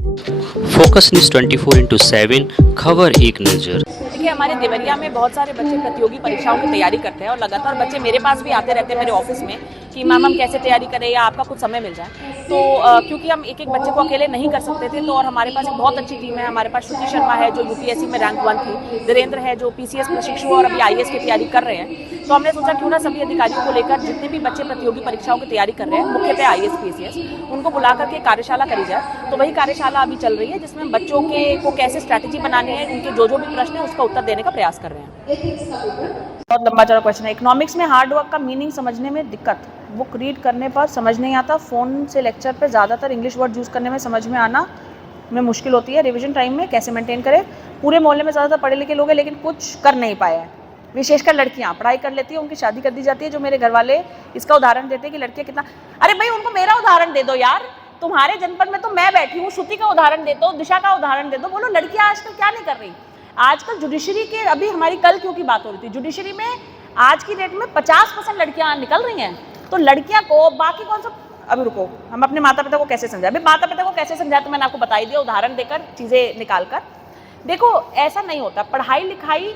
Focus news 24/7 खबर एक नज़र। देखिए, हमारे देवरिया में बहुत सारे बच्चे प्रतियोगी परीक्षाओं की तैयारी करते हैं और लगातार बच्चे मेरे पास भी आते रहते हैं मेरे ऑफिस में कि मैम हम कैसे तैयारी करें या आपका कुछ समय मिल जाए। तो क्योंकि हम एक एक बच्चे को अकेले नहीं कर सकते थे, तो और हमारे पास एक बहुत अच्छी टीम है। हमारे पास श्रुति शर्मा है जो यूपीएससी में रैंक 1 थी, वीरेंद्र है जो पीसीएस प्रशिक्षु और अभी आईएएस की तैयारी कर रहे हैं। तो हमने सोचा क्यों ना सभी अधिकारियों को लेकर जितने भी बच्चे प्रतियोगी परीक्षाओं की तैयारी कर रहे हैं, मुख्यतः आईएएस पीसीएस, उनको बुला करके कार्यशाला करी जाए। तो वही कार्यशाला अभी चल रही है जिसमें बच्चों के को कैसे स्ट्रैटेजी बनानी है, उनके जो भी प्रश्न है उसका उत्तर देने का प्रयास कर रहे हैं। बहुत लंबा चौड़ा क्वेश्चन है। इकोनॉमिक्स में हार्ड वर्क का मीनिंग समझने में दिक्कत, बुक रीड करने पर समझ नहीं आता, फ़ोन से लेक्चर पे ज़्यादातर इंग्लिश वर्ड यूज़ करने में समझ में आना में मुश्किल होती है। रिवीजन टाइम में कैसे मेंटेन करें। पूरे मोहल्ले में ज़्यादातर पढ़े लिखे लोग हैं लेकिन कुछ कर नहीं पाए हैं, विशेषकर लड़कियां पढ़ाई कर लेती है, उनकी शादी कर दी जाती है। जो मेरे घर वाले इसका उदाहरण देते हैं कि लड़कियां कितना, अरे भाई उनको मेरा उदाहरण दे दो यार, तुम्हारे जनपद में तो मैं बैठी हूँ, श्रुति का उदाहरण दे दो, दिशा का उदाहरण दे दो। बोलो लड़कियां आजकल क्या नहीं कर रही। आजकल जुडिशरी के, अभी हमारी कल क्यों की बात हो रही थी, जुडिशरी में आज की डेट में 50% लड़कियां निकल रही हैं। तो लड़कियां को बाकी कौन सा, अभी रुको, हम अपने माता पिता को कैसे समझाएं। अभी माता पिता को कैसे समझाए तो मैंने आपको बता ही दिया, उदाहरण देकर चीज़ें निकाल कर। देखो ऐसा नहीं होता, पढ़ाई लिखाई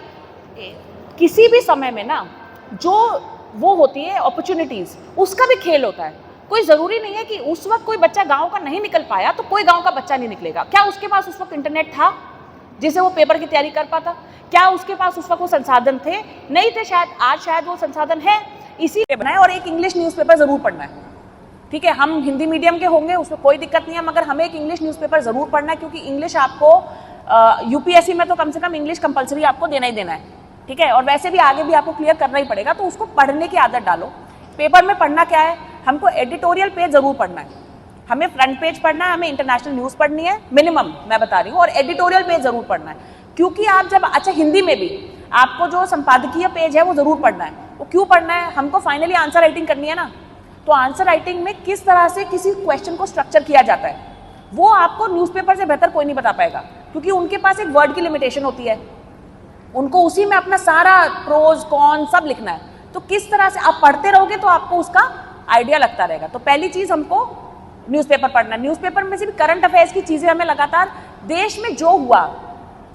किसी भी समय में ना जो वो होती है अपॉर्चुनिटीज़, उसका भी खेल होता है। कोई ज़रूरी नहीं है कि उस वक्त कोई बच्चा गांव का नहीं निकल पाया तो कोई गांव का बच्चा नहीं निकलेगा। क्या उसके पास उस वक्त इंटरनेट था जिससे वो पेपर की तैयारी कर पाता? क्या उसके पास उस वक्त वो संसाधन थे? नहीं थे शायद। आज शायद वो संसाधन है, इसीलिए बनाए। और एक इंग्लिश न्यूज़पेपर ज़रूर पढ़ना है, ठीक है। हम हिंदी मीडियम के होंगे उसमें कोई दिक्कत नहीं है, मगर हमें एक इंग्लिश न्यूज़पेपर ज़रूर पढ़ना है, क्योंकि इंग्लिश आपको यूपीएससी में तो कम से कम इंग्लिश कंपलसरी आपको देना ही देना है, ठीक है। और वैसे भी आगे भी आपको क्लियर करना ही पड़ेगा, तो उसको पढ़ने की आदत डालो। पेपर में पढ़ना क्या है, हमको एडिटोरियल पेज ज़रूर पढ़ना है, हमें फ्रंट पेज पढ़ना है, हमें इंटरनेशनल न्यूज़ पढ़नी है मिनिमम, मैं बता रही हूँ, और एडिटोरियल पेज ज़रूर पढ़ना है। क्योंकि आप जब, अच्छा हिंदी में भी आपको जो संपादकीय पेज है वो ज़रूर पढ़ना है। वो क्यों पढ़ना है, हमको फाइनली आंसर राइटिंग करनी है ना। तो आंसर राइटिंग में किस तरह से किसी क्वेश्चन को स्ट्रक्चर किया जाता है वो आपको न्यूज़पेपर से बेहतर कोई नहीं बता पाएगा, क्योंकि उनके पास एक वर्ड की लिमिटेशन होती है, उनको उसी में अपना सारा प्रोज कॉन सब लिखना है। तो किस तरह से आप पढ़ते रहोगे तो आपको उसका आइडिया लगता रहेगा। तो पहली चीज़ हमको न्यूज़पेपर पढ़ना है। न्यूज़पेपर में से भी करंट अफेयर्स की चीज़ें हमें लगातार, देश में जो हुआ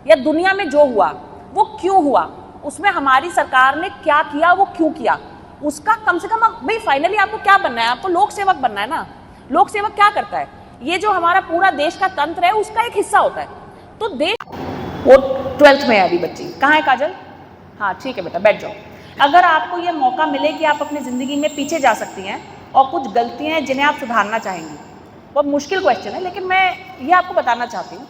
या दुनिया में जो हुआ वो क्यों हुआ, उसमें हमारी सरकार ने क्या किया, वो क्यों किया, उसका कम से कम भाई फाइनली आपको क्या बनना है, आपको लोक सेवक बनना है ना। लोक सेवक क्या करता है, ये जो हमारा पूरा देश का तंत्र है उसका एक हिस्सा होता है। तो देश, वो 12th में है अभी बच्ची, कहाँ है काजल, हाँ ठीक है बेटा बैठ जाओ। अगर आपको ये मौका मिले कि आप अपनी ज़िंदगी में पीछे जा सकती हैं और कुछ गलतियाँ हैं जिन्हें आप सुधारना चाहेंगी, बहुत मुश्किल क्वेश्चन है, लेकिन मैं ये आपको बताना चाहती हूँ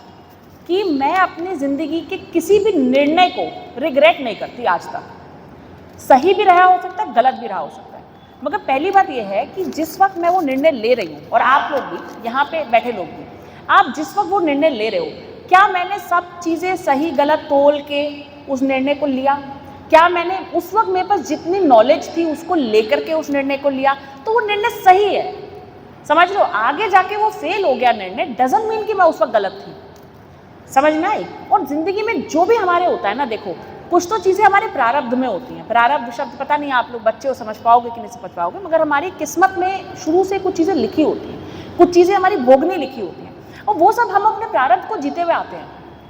कि मैं अपनी ज़िंदगी के किसी भी निर्णय को रिग्रेट नहीं करती आज तक। सही भी रहा हो सकता है, गलत भी रहा हो सकता है, मगर पहली बात यह है कि जिस वक्त मैं वो निर्णय ले रही हूँ, और आप लोग भी, यहाँ पे बैठे लोग भी, आप जिस वक्त वो निर्णय ले रहे हो, क्या मैंने सब चीज़ें सही गलत तोल के उस निर्णय को लिया? क्या मैंने उस वक्त मेरे पास जितनी नॉलेज थी उसको लेकर के उस निर्णय को लिया? तो वो निर्णय सही है, समझ लो। आगे जाके वो फेल हो गया निर्णय, डजंट मीन कि मैं उस वक्त गलत थी। समझ में आई? और ज़िंदगी में जो भी हमारे होता है ना, देखो कुछ तो चीज़ें हमारे प्रारब्ध में होती हैं। प्रारब्ध शब्द पता नहीं आप लोग बच्चे हो समझ पाओगे कि नहीं समझ पाओगे, मगर हमारी किस्मत में शुरू से कुछ चीज़ें लिखी होती हैं, कुछ चीज़ें हमारी भोगनी लिखी होती हैं, और वो सब हम अपने प्रारब्ध को जीते हुए आते हैं,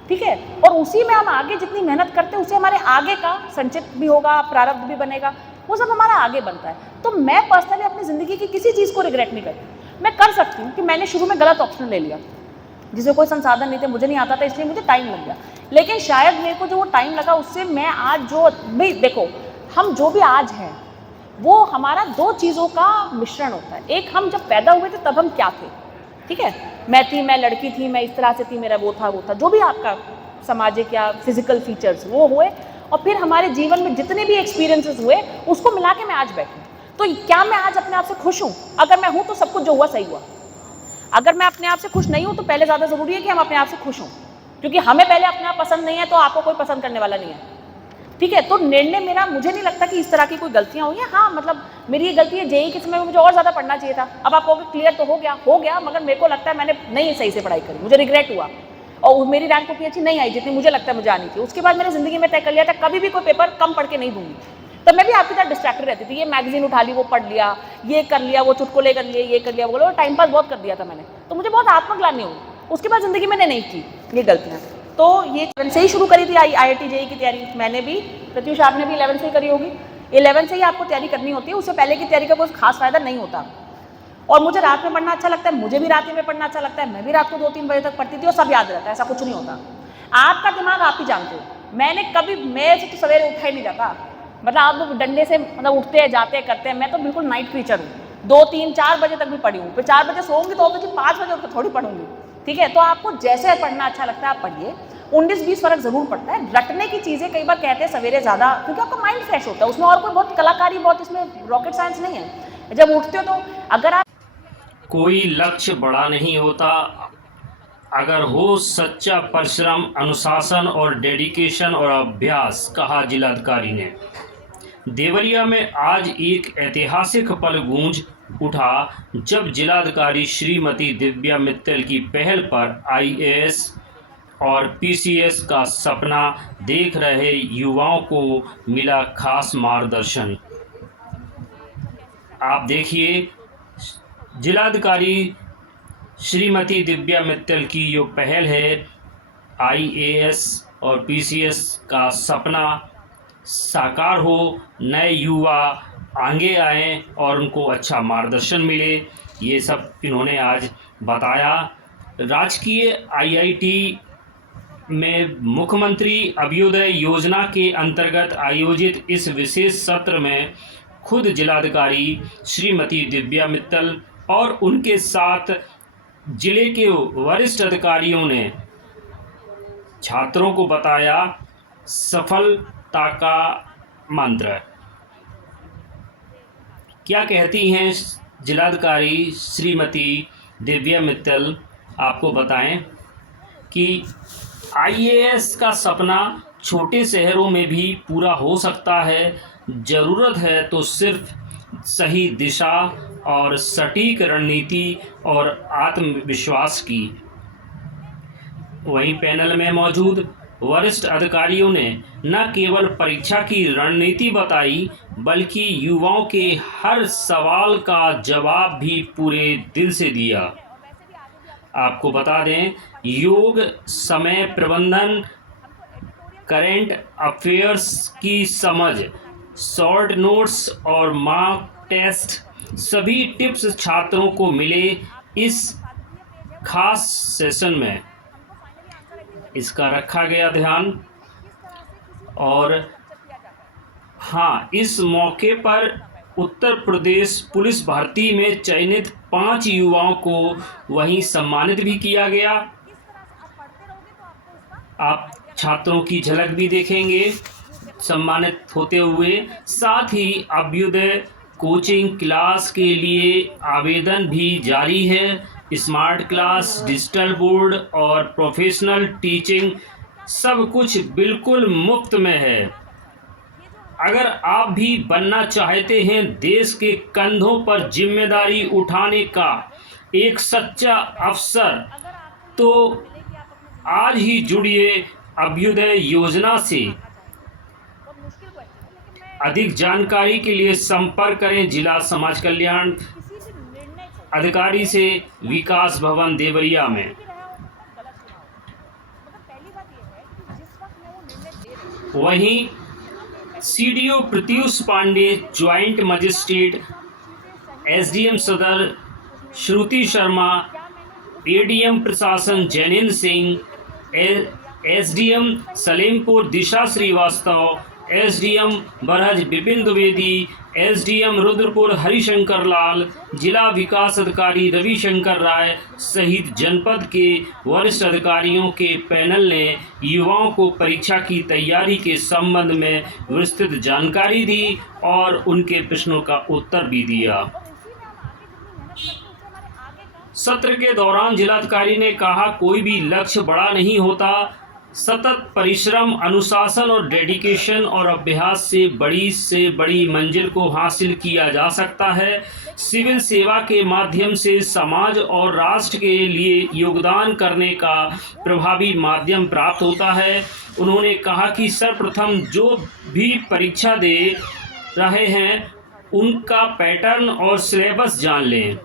ठीक है। और उसी में हम आगे जितनी मेहनत करते हैं उससे हमारे आगे का संचित भी होगा, प्रारब्ध भी बनेगा, वो सब हमारा आगे बनता है। तो मैं पर्सनली अपनी ज़िंदगी की किसी चीज़ को रिग्रेट नहीं करती। मैं कर सकती हूँ कि मैंने शुरू में गलत ऑप्शन ले लिया, जिसे कोई संसाधन नहीं थे, मुझे नहीं आता था, इसलिए मुझे टाइम लग गया, लेकिन शायद मेरे को जो वो टाइम लगा उससे मैं आज जो, भाई देखो हम जो भी आज हैं वो हमारा दो चीज़ों का मिश्रण होता है। एक, हम जब पैदा हुए थे तब हम क्या थे, ठीक है, मैं थी, मैं लड़की थी, मैं इस तरह से थी, मेरा वो था, जो भी आपका सामाजिक या फिजिकल फीचर्स वो हुए, और फिर हमारे जीवन में जितने भी एक्सपीरियंसेस हुए उसको मिला के मैं आज बैठी। तो क्या मैं आज अपने आप से खुश हूँ? अगर मैं हूँ तो सब कुछ जो हुआ सही हुआ। अगर मैं अपने आप से खुश नहीं हूँ तो पहले ज़्यादा ज़रूरी है कि हम अपने आप से खुश हों, क्योंकि हमें पहले अपने आप पसंद नहीं है तो आपको कोई पसंद करने वाला नहीं है, ठीक है। तो निर्णय मेरा, मुझे नहीं लगता कि इस तरह की कोई गलतियाँ हुई हैं। हाँ मतलब मेरी ये गलती है, जेईई के समय में मुझे और ज़्यादा पढ़ना चाहिए था। अब आप कहोगे क्लियर तो हो गया, मगर मेरे को लगता है मैंने नहीं सही से पढ़ाई करी, मुझे रिग्रेट हुआ, और मेरी रैंक उतनी अच्छी नहीं आई जितनी मुझे लगता है मुझे आनी थी। उसके बाद मैंने ज़िंदगी में तय कर लिया था कभी भी कोई पेपर कम पढ़ के नहीं दूंगी। तब मैं भी आपकी तरह डिस्ट्रैक्टेड रहती थी, ये मैगजीन उठा ली, वो पढ़ लिया, ये कर लिया, वो चुटकुले कर लिए, ये कर लिया, वो टाइम पास बहुत कर दिया था मैंने, तो मुझे बहुत आत्मग्लानि हुई। उसके बाद ज़िंदगी मैंने नहीं की ये गलतियाँ। तो ये 11 से ही शुरू करी थी IIT JEE की तैयारी। मैंने भी, प्रत्युष आपने भी 11 से ही करी होगी। 11 से ही आपको तैयारी करनी होती है, उससे पहले की तैयारी का कोई खास फायदा नहीं होता। और मुझे रात में पढ़ना अच्छा लगता है, मुझे भी रात में पढ़ना अच्छा लगता है, मैं भी रात को 2-3 बजे तक पढ़ती थी और सब याद रहता है, ऐसा कुछ नहीं होता। आपका दिमाग आप ही जानते हो। मैंने कभी, मैं तो सवेरे उठा ही नहीं जाता, मतलब आप लोग डंडे से मतलब उठते हैं, जाते हैं, करते हैं, मैं तो बिल्कुल नाइट क्रीचर हूँ। 2-3-4 बजे तक भी पढ़ी हूँ, फिर 4 बजे सोऊंगी तो ऑब्वियसली 5 बजे उठ थोड़ी पढ़ूंगी, ठीक है। तो आपको जैसे पढ़ना अच्छा लगता है आप पढ़िए। 19-20 फर्क जरूर पड़ता है। रटने की चीज़ें कई बार कहते हैं सवेरे ज़्यादा, क्योंकि आपका माइंड फ्रेश होता है, उसमें और कोई बहुत कलाकारी, बहुत इसमें रॉकेट साइंस नहीं है। जब उठते हो तो अगर आप, कोई लक्ष्य बड़ा नहीं होता अगर हो सच्चा परिश्रम, अनुशासन और डेडिकेशन और अभ्यास, कहा जिलाधिकारी ने। देवरिया में आज एक ऐतिहासिक पल गूंज उठा जब जिलाधिकारी श्रीमती दिव्या मित्तल की पहल पर IAS और PCS का सपना देख रहे युवाओं को मिला खास मार्गदर्शन। आप देखिए, जिलाधिकारी श्रीमती दिव्या मित्तल की जो पहल है, IAS और PCS का सपना साकार हो, नए युवा आगे आएँ और उनको अच्छा मार्गदर्शन मिले, ये सब इन्होंने आज बताया। राजकीय IIT में मुख्यमंत्री अभ्युदय योजना के अंतर्गत आयोजित इस विशेष सत्र में खुद जिलाधिकारी श्रीमती दिव्या मित्तल और उनके साथ जिले के वरिष्ठ अधिकारियों ने छात्रों को बताया सफलता का मंत्र। क्या कहती हैं जिलाधिकारी श्रीमती दिव्या मित्तल, आपको बताएं कि IAS का सपना छोटे शहरों में भी पूरा हो सकता है। ज़रूरत है तो सिर्फ सही दिशा और सटीक रणनीति और आत्मविश्वास की। वहीं पैनल में मौजूद वरिष्ठ अधिकारियों ने न केवल परीक्षा की रणनीति बताई बल्कि युवाओं के हर सवाल का जवाब भी पूरे दिल से दिया। आपको बता दें, योग, समय प्रबंधन, करेंट अफेयर्स की समझ, शॉर्ट नोट्स और मॉक टेस्ट, सभी टिप्स छात्रों को मिले इस खास सेशन में। इसका रखा गया ध्यान। और हाँ, इस मौके पर उत्तर प्रदेश पुलिस भर्ती में चयनित 5 युवाओं को वहीं सम्मानित भी किया गया। आप छात्रों की झलक भी देखेंगे सम्मानित होते हुए। साथ ही अभ्युदय कोचिंग क्लास के लिए आवेदन भी जारी है। स्मार्ट क्लास, डिजिटल बोर्ड और प्रोफेशनल टीचिंग सब कुछ बिल्कुल मुफ्त में है। अगर आप भी बनना चाहते हैं देश के कंधों पर जिम्मेदारी उठाने का एक सच्चा अफसर, तो आज ही जुड़िए अभ्युदय योजना से। अधिक जानकारी के लिए संपर्क करें जिला समाज कल्याण अधिकारी से, विकास भवन देवरिया में। वहीं CDO Pratyush Pandey, joint magistrate SDM Sadar श्रुति शर्मा, ADM प्रशासन जैनेन्द्र सिंह, SDM सलेमपुर दिशा श्रीवास्तव, SDM बरहज विपिन द्विवेदी, SDM रुद्रपुर हरिशंकर लाल, जिला विकास अधिकारी रविशंकर राय सहित जनपद के वरिष्ठ अधिकारियों के पैनल ने युवाओं को परीक्षा की तैयारी के संबंध में विस्तृत जानकारी दी और उनके प्रश्नों का उत्तर भी दिया। सत्र के दौरान जिलाधिकारी ने कहा, कोई भी लक्ष्य बड़ा नहीं होता, सतत परिश्रम, अनुशासन और डेडिकेशन और अभ्यास से बड़ी मंजिल को हासिल किया जा सकता है। सिविल सेवा के माध्यम से समाज और राष्ट्र के लिए योगदान करने का प्रभावी माध्यम प्राप्त होता है। उन्होंने कहा कि सर्वप्रथम जो भी परीक्षा दे रहे हैं उनका पैटर्न और सिलेबस जान लें।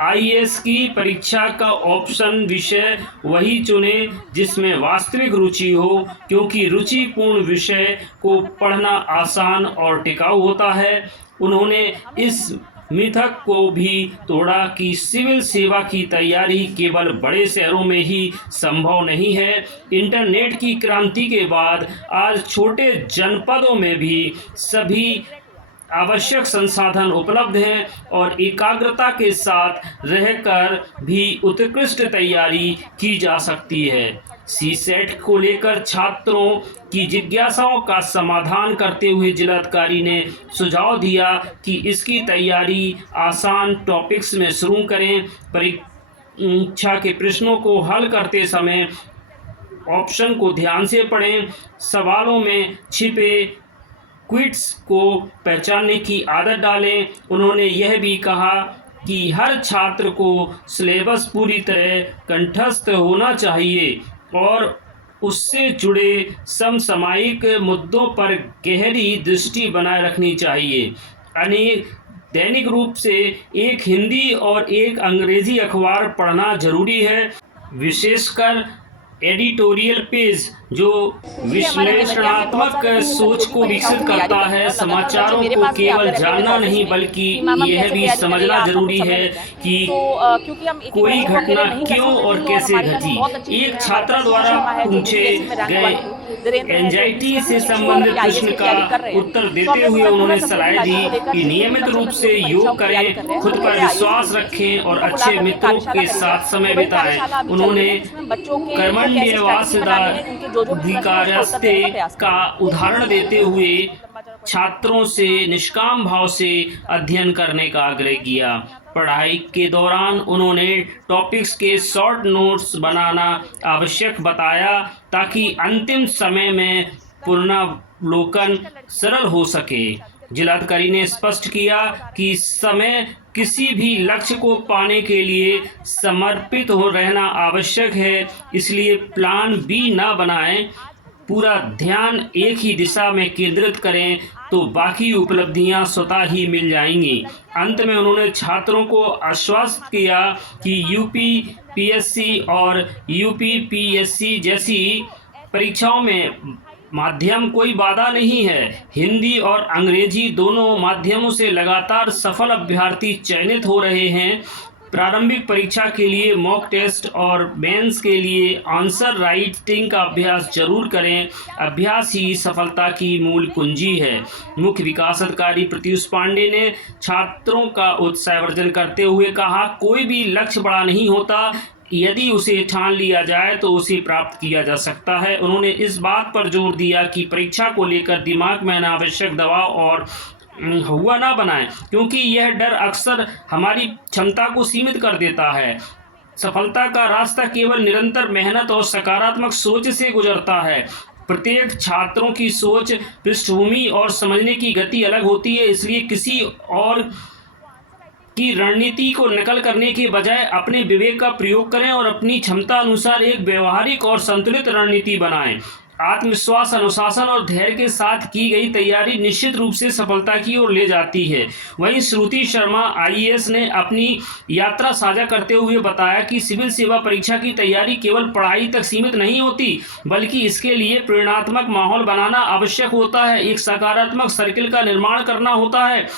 आईएएस की परीक्षा का ऑप्शन विषय वही चुने जिसमें वास्तविक रुचि हो, क्योंकि रुचिपूर्ण विषय को पढ़ना आसान और टिकाऊ होता है। उन्होंने इस मिथक को भी तोड़ा कि सिविल सेवा की तैयारी केवल बड़े शहरों में ही संभव नहीं है। इंटरनेट की क्रांति के बाद आज छोटे जनपदों में भी सभी आवश्यक संसाधन उपलब्ध हैं और एकाग्रता के साथ रहकर भी उत्कृष्ट तैयारी की जा सकती है। सीसेट को लेकर छात्रों की जिज्ञासाओं का समाधान करते हुए जिलाधिकारी ने सुझाव दिया कि इसकी तैयारी आसान टॉपिक्स में शुरू करें। परीक्षा के प्रश्नों को हल करते समय ऑप्शन को ध्यान से पढ़ें। सवालों में छिपे क्विट्स को पहचानने की आदत डालें। उन्होंने यह भी कहा कि हर छात्र को सिलेबस पूरी तरह कंठस्थ होना चाहिए और उससे जुड़े समसामयिक मुद्दों पर गहरी दृष्टि बनाए रखनी चाहिए। अनेक दैनिक रूप से एक हिंदी और एक अंग्रेजी अखबार पढ़ना जरूरी है, विशेषकर एडिटोरियल पेज जो विश्लेषणात्मक सोच को विकसित करता है। समाचारों को केवल जानना नहीं बल्कि यह भी समझना जरूरी है कि कोई घटना क्यों और कैसे घटी। एक छात्रा द्वारा पूछे गए एंजाइटी से संबंधित प्रश्न का उत्तर देते हुए उन्होंने सलाह दी कि नियमित रूप से योग करें, खुद पर विश्वास रखें और अच्छे मित्रों के साथ समय बिताएं। उन्होंने कर्मण्यवासिदाधिकारस्ते का उदाहरण देते हुए छात्रों से निष्काम भाव से अध्ययन करने का आग्रह किया। पढ़ाई के दौरान उन्होंने टॉपिक्स के शॉर्ट नोट्स बनाना आवश्यक बताया ताकि अंतिम समय में पुनरावलोकन सरल हो सके। जिलाधिकारी ने स्पष्ट किया कि समय किसी भी लक्ष्य को पाने के लिए समर्पित हो रहना आवश्यक है, इसलिए प्लान बी ना बनाएं। पूरा ध्यान एक ही दिशा में केंद्रित करें तो बाकी उपलब्धियां स्वतः ही मिल जाएंगी। अंत में उन्होंने छात्रों को आश्वस्त किया कि यूपीपीएससी और यूपीपीएससी जैसी परीक्षाओं में माध्यम कोई बाधा नहीं है। हिंदी और अंग्रेजी दोनों माध्यमों से लगातार सफल अभ्यर्थी चयनित हो रहे हैं। प्रारंभिक परीक्षा के लिए मॉक टेस्ट और मेंस के लिए आंसर राइटिंग का अभ्यास जरूर करें। अभ्यास ही सफलता की मूल कुंजी है। मुख्य विकास अधिकारी प्रत्युष पांडे ने छात्रों का उत्साहवर्धन करते हुए कहा, कोई भी लक्ष्य बड़ा नहीं होता, यदि उसे ठान लिया जाए तो उसे प्राप्त किया जा सकता है। उन्होंने इस बात पर जोर दिया कि परीक्षा को लेकर दिमाग में अनावश्यक दबाव और हुआ ना बनाएं, क्योंकि यह डर अक्सर हमारी क्षमता को सीमित कर देता है। सफलता का रास्ता केवल निरंतर मेहनत और सकारात्मक सोच से गुजरता है। प्रत्येक छात्रों की सोच, पृष्ठभूमि और समझने की गति अलग होती है, इसलिए किसी और की रणनीति को नकल करने के बजाय अपने विवेक का प्रयोग करें और अपनी क्षमता अनुसार एक व्यवहारिक और संतुलित रणनीति बनाएं। आत्मविश्वास, अनुशासन और धैर्य के साथ की गई तैयारी निश्चित रूप से सफलता की ओर ले जाती है। वहीं श्रुति शर्मा आईएएस ने अपनी यात्रा साझा करते हुए बताया कि सिविल सेवा परीक्षा की तैयारी केवल पढ़ाई तक सीमित नहीं होती, बल्कि इसके लिए प्रेरणात्मक माहौल बनाना आवश्यक होता है। एक सकारात्मक सर्किल का निर्माण करना होता है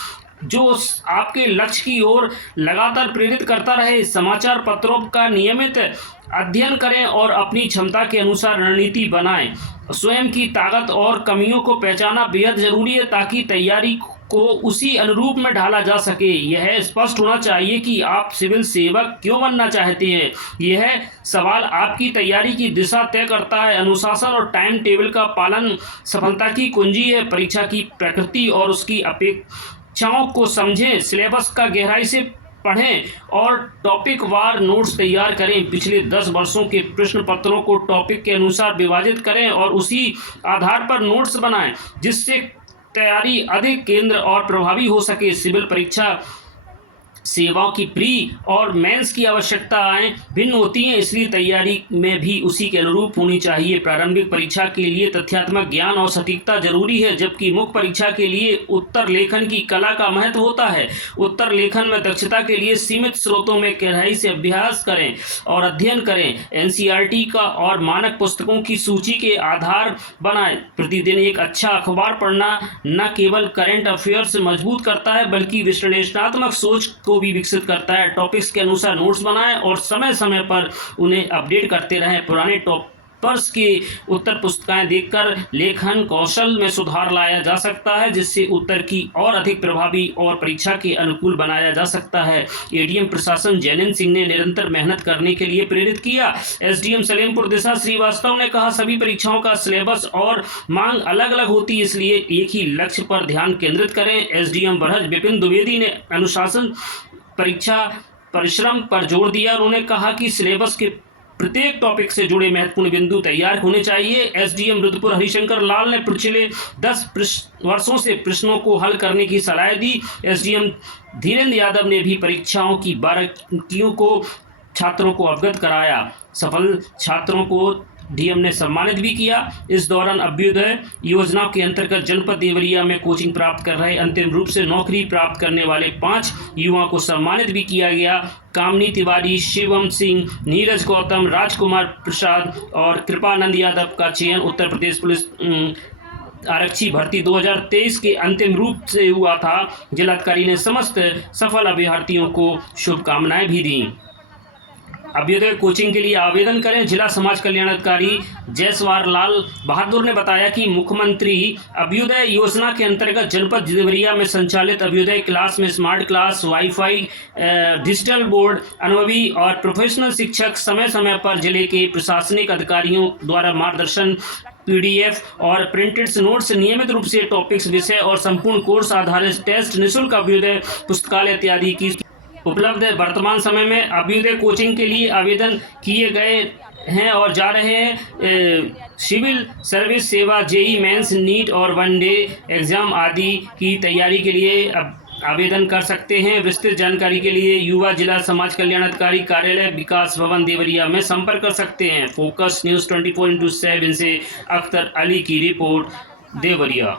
जो आपके लक्ष्य की ओर लगातार प्रेरित करता रहे। समाचार पत्रों का नियमित अध्ययन करें और अपनी क्षमता के अनुसार रणनीति बनाएं। स्वयं की ताकत और कमियों को पहचानना बेहद जरूरी है ताकि तैयारी को उसी अनुरूप में ढाला जा सके। यह स्पष्ट होना चाहिए कि आप सिविल सेवक क्यों बनना चाहते हैं। यह सवाल आपकी तैयारी की दिशा तय करता है। अनुशासन और टाइम टेबल का पालन सफलता की कुंजी है। परीक्षा की प्रकृति और उसकी अपेक्षाओं को समझें, सिलेबस का गहराई से पढ़ें और टॉपिक वार नोट्स तैयार करें। पिछले 10 वर्षों के प्रश्न पत्रों को टॉपिक के अनुसार विभाजित करें और उसी आधार पर नोट्स बनाएं, जिससे तैयारी अधिक केंद्र और प्रभावी हो सके। सिविल परीक्षा सेवाओं की प्री और मेंस की आवश्यकताएं भिन्न होती हैं, इसलिए तैयारी में भी उसी के अनुरूप होनी चाहिए। प्रारंभिक परीक्षा के लिए तथ्यात्मक ज्ञान और सटीकता जरूरी है, जबकि मुख्य परीक्षा के लिए उत्तर लेखन की कला का महत्व होता है। उत्तर लेखन में दक्षता के लिए सीमित स्रोतों में गहराई से अभ्यास करें और अध्ययन करें। एनसीईआरटी का और मानक पुस्तकों की सूची के आधार बनाएं। प्रतिदिन एक अच्छा अखबार पढ़ना न केवल करंट अफेयर्स से मजबूत करता है, बल्कि विश्लेषणात्मक सोच को भी विकसित करता है। टॉपिक्स के अनुसार नोट्स बनाएं और समय समय पर उन्हें अपडेट करते रहें। पुराने टॉपर्स के उत्तर पुस्तिकाएं देखकर लेखन कौशल में सुधार लाया जा सकता है, जिससे उत्तर की और अधिक प्रभावी और परीक्षा के अनुकूल बनाया जा सकता है। एडीएम प्रशासन जैनिन सिंह ने निरंतर मेहनत करने के लिए प्रेरित किया। एसडीएम सलेमपुर दिशा श्रीवास्तव ने कहा, सभी परीक्षाओं का सिलेबस और मांग अलग अलग होती है, इसलिए एक ही लक्ष्य पर ध्यान केंद्रित करें। एसडीएम बरहज विपिन द्विवेदी ने अनुशासन परीक्षा परिश्रम पर जोर दिया। उन्होंने कहा कि सिलेबस के प्रत्येक टॉपिक से जुड़े महत्वपूर्ण बिंदु तैयार होने चाहिए। एसडीएम रुद्रपुर हरिशंकर लाल ने पिछले 10 वर्षों से प्रश्नों को हल करने की सलाह दी। एसडीएम धीरेन्द्र यादव ने भी परीक्षाओं की बारीकियों को छात्रों को अवगत कराया। सफल छात्रों को डीएम ने सम्मानित भी किया। इस दौरान अभ्युदय योजना के अंतर्गत जनपद देवरिया में कोचिंग प्राप्त कर रहे अंतिम रूप से नौकरी प्राप्त करने वाले 5 युवाओं को सम्मानित भी किया गया। कामनी तिवारी, शिवम सिंह, नीरज गौतम, राजकुमार प्रसाद और कृपानंद यादव का चयन उत्तर प्रदेश पुलिस आरक्षी भर्ती 2023 के अंतिम रूप से हुआ था। जिलाधिकारी ने समस्त सफल अभ्यर्थियों को शुभकामनाएं भी दी। अभ्युदय कोचिंग के लिए आवेदन करें। जिला समाज कल्याण अधिकारी जयसवार लाल बहादुर ने बताया कि मुख्यमंत्री अभ्युदय योजना के अंतर्गत जनपद देवरिया में संचालित अभ्युदय क्लास में smart class, wifi, digital board, अनुभवी और प्रोफेशनल शिक्षक समय समय पर जिले के प्रशासनिक अधिकारियों द्वारा मार्गदर्शन, पीडीएफ और प्रिंटेड नोट्स, नियमित रूप से टॉपिक्स, विषय और संपूर्ण कोर्स आधारित टेस्ट, निःशुल्क अभ्युदय पुस्तकालय इत्यादि की उपलब्ध है। वर्तमान समय में अभ्युदय कोचिंग के लिए आवेदन किए गए हैं और जा रहे हैं। सिविल सर्विस सेवा, जेई मेंस, नीट और वनडे एग्जाम आदि की तैयारी के लिए आवेदन कर सकते हैं। विस्तृत जानकारी के लिए युवा जिला समाज कल्याण अधिकारी कार्यालय विकास भवन देवरिया में संपर्क कर सकते हैं। फोकस न्यूज़ 24/7 से अख्तर अली की रिपोर्ट, देवरिया।